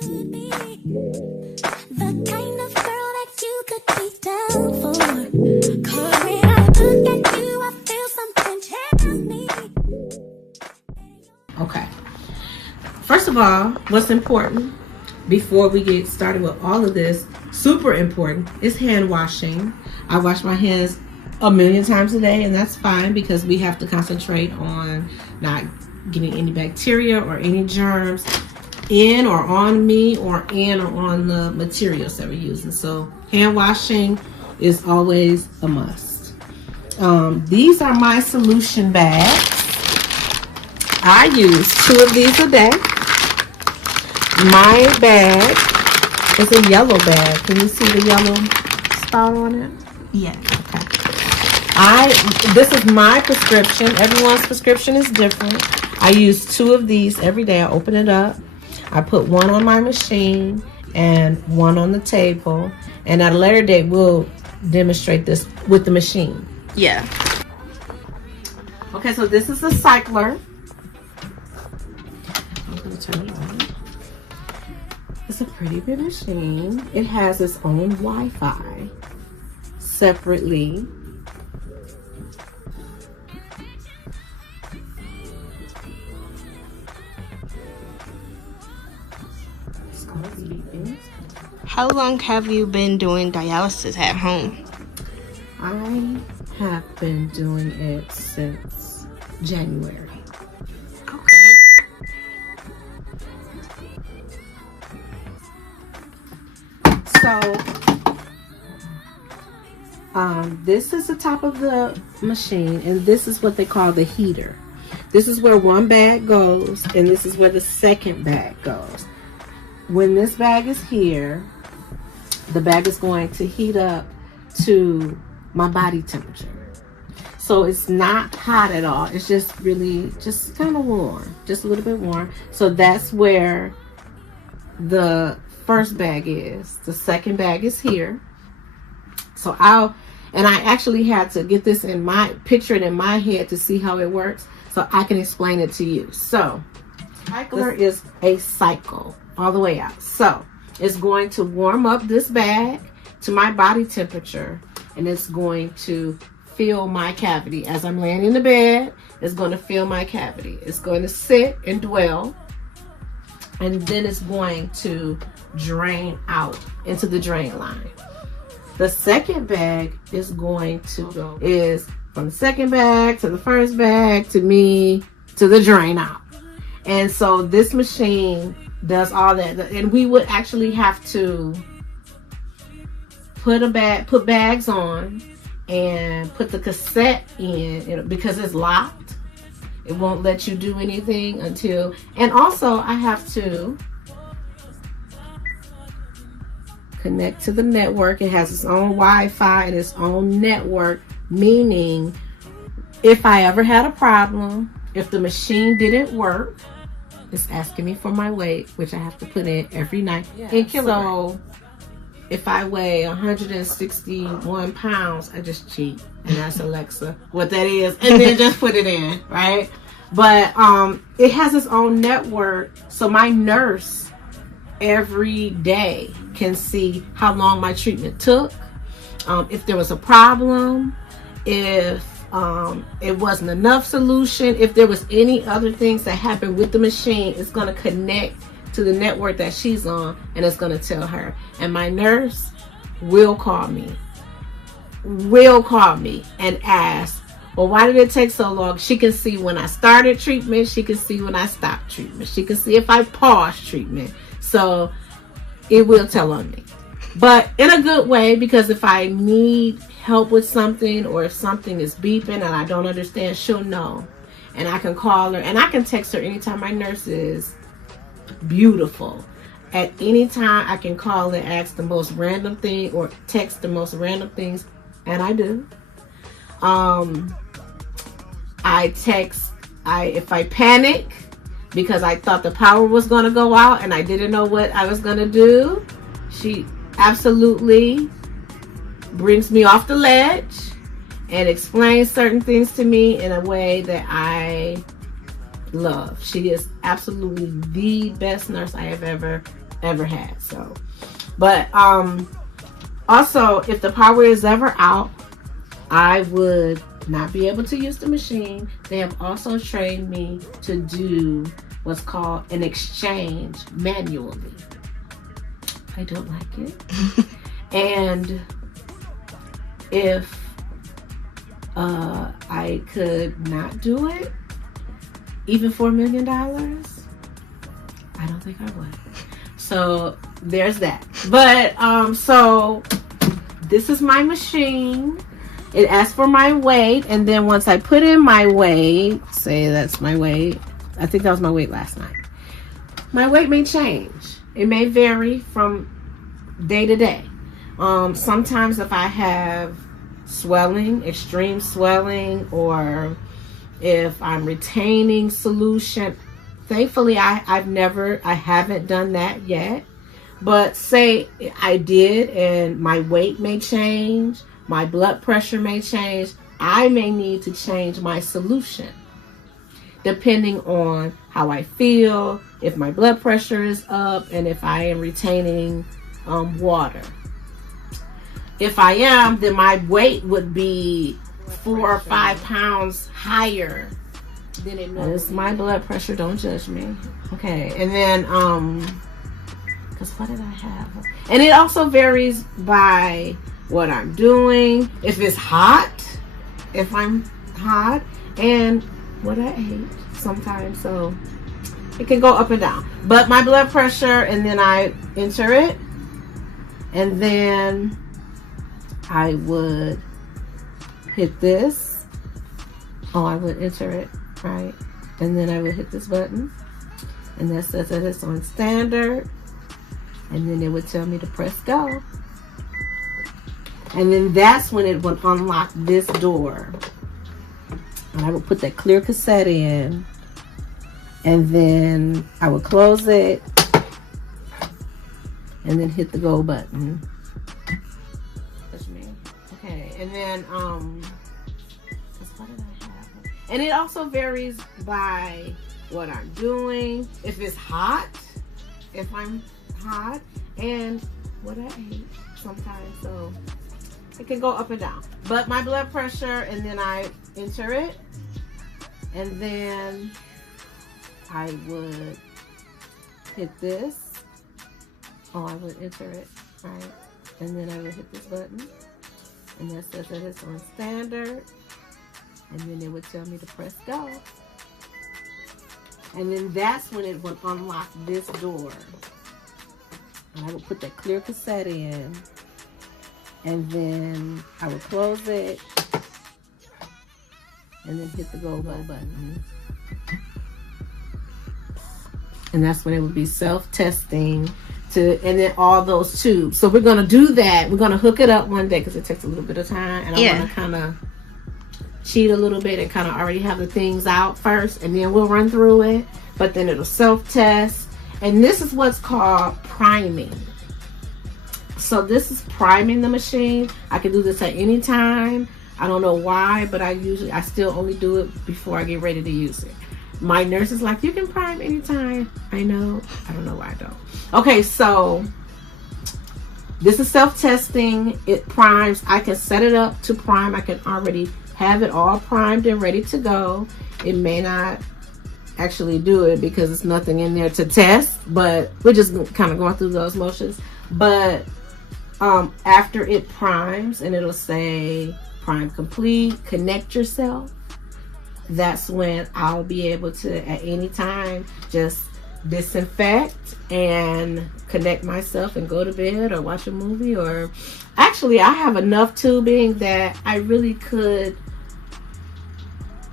The kind of girl that you could be down for. 'Cause when I look at you, I feel something tell me. Okay. First of all, what's important before we get started with all of this, super important, is hand washing. I wash my hands a million times a day, and that's fine because we have to concentrate on not getting any bacteria or any germs in or on me or in or on the materials that we're using. So hand washing is always a must. These are my solution bags. I use 2 of these a day. My bag is a yellow bag. Can you see the yellow spot on it? Yeah. Okay. This is my prescription. Everyone's prescription is different. I use 2 of these every day. I open it up. I put one on my machine and one on the table. And at a later date, we'll demonstrate this with the machine. Yeah. Okay, so this is the cycler. I'm going to turn it on. It's a pretty big machine. It has its own Wi-Fi separately. How long have you been doing dialysis at home? I have been doing it since January. Okay. So, this is the top of the machine, and this is what they call the heater. This is where one bag goes, and this is where the second bag goes. When this bag is here, the bag is going to heat up to my body temperature. So it's not hot at all. It's just really just kind of warm, just a little bit warm. So that's where the first bag is. The second bag is here. So I actually had to get this picture it in my head to see how it works so I can explain it to you. So cycler is a cycle all the way out. So it's going to warm up this bag to my body temperature, and it's going to fill my cavity. As I'm laying in the bed, it's going to fill my cavity. It's going to sit and dwell, and then it's going to drain out into the drain line. The second bag is going to go from the second bag to the first bag to me to the drain out. And so this machine does all that, and we would actually have to put bags on and put the cassette in, because it's locked. It won't let you do anything until, and also I have to connect to the network. It has its own Wi-Fi and its own network, meaning if I ever had a problem, if the machine didn't work, it's asking me for my weight, which I have to put in every night in kilograms. So if I weigh 161 pounds, I just cheat and ask Alexa what that is, and then just put it in, right? But it has its own network, so my nurse every day can see how long my treatment took, if there was a problem, if it wasn't enough solution, if there was any other things that happened with the machine, it's going to connect to the network that she's on, and it's going to tell her. And my nurse will call me and ask, well, why did it take so long? She can see when I started treatment, she can see when I stopped treatment, she can see if I paused treatment. So it will tell on me, but in a good way, because if I need help with something, or if something is beeping and I don't understand, she'll know, and I can call her, and I can text her anytime. My nurse is beautiful. At any time I can call and ask the most random thing or text the most random things, and I do. If I panic because I thought the power was going to go out and I didn't know what I was going to do, she absolutely brings me off the ledge and explains certain things to me in a way that I love. She is absolutely the best nurse I have ever ever had. So, but also, if the power is ever out, I would not be able to use the machine. They have also trained me to do what's called an exchange manually. I don't like it. And if I could not do it, even for $1 million, I don't think I would. So there's that. But so this is my machine. It asks for my weight, and then once I put in my weight, say that's my weight. I think that was my weight last night. My weight may change. It may vary from day to day. Sometimes if I have swelling, extreme swelling, or if I'm retaining solution, thankfully I haven't done that yet. But say I did, and my weight may change, my blood pressure may change, I may need to change my solution depending on how I feel, if my blood pressure is up, and if I am retaining water. If I am, then my weight would be 4 or 5 pounds higher than it normally is. My blood pressure, don't judge me. Okay, and then because what did I have? And it also varies by what I'm doing, if it's hot, if I'm hot, and what I ate sometimes. So it can go up and down. But my blood pressure, and then I enter it, and then I would hit this. Oh, I would enter it, right? And then I would hit this button, and that says that it's on standard, and then it would tell me to press go. And then that's when it would unlock this door. And I would put that clear cassette in, and then I would close it, and then hit the go button. That's me. Okay, and then what did I have? And it also varies by what I'm doing, if it's hot, if I'm hot, and what I ate sometimes. So it can go up and down. But my blood pressure, and then I enter it, and then I would hit this. Oh, I would enter it, right? And then I would hit this button, and that says that it's on standard, and then it would tell me to press go. And then that's when it would unlock this door. And I would put that clear cassette in, and then I would close it, and then hit the go button. And that's when it would be self-testing and then all those tubes. So we're gonna do that. We're gonna hook it up one day because it takes a little bit of time, and I want to kind of cheat a little bit and kind of already have the things out first, and then we'll run through it. But then it'll self-test, and this is what's called priming. So this is priming the machine. I can do this at any time. I don't know why, but I still only do it before I get ready to use it. My nurse is like, you can prime anytime. I know. I don't know why I don't. Okay, so this is self-testing. It primes. I can set it up to prime. I can already have it all primed and ready to go. It may not actually do it because there's nothing in there to test, but we're just kind of going through those motions. But after it primes, and it'll say prime complete, connect yourself, that's when I'll be able to at any time just disinfect and connect myself and go to bed or watch a movie. Or actually I have enough tubing that I really could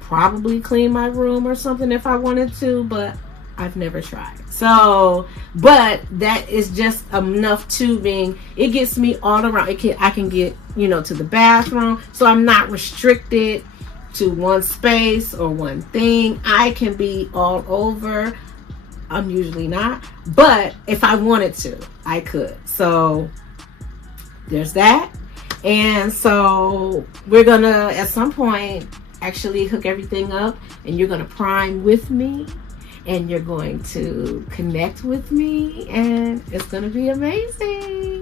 probably clean my room or something if I wanted to, but I've never tried. So, but that is just enough tubing. It gets me all around. I can get, to the bathroom. So I'm not restricted to one space or one thing. I can be all over. I'm usually not, but if I wanted to, I could. So there's that. And so we're gonna at some point actually hook everything up, and you're gonna prime with me, and you're going to connect with me, and it's going to be amazing.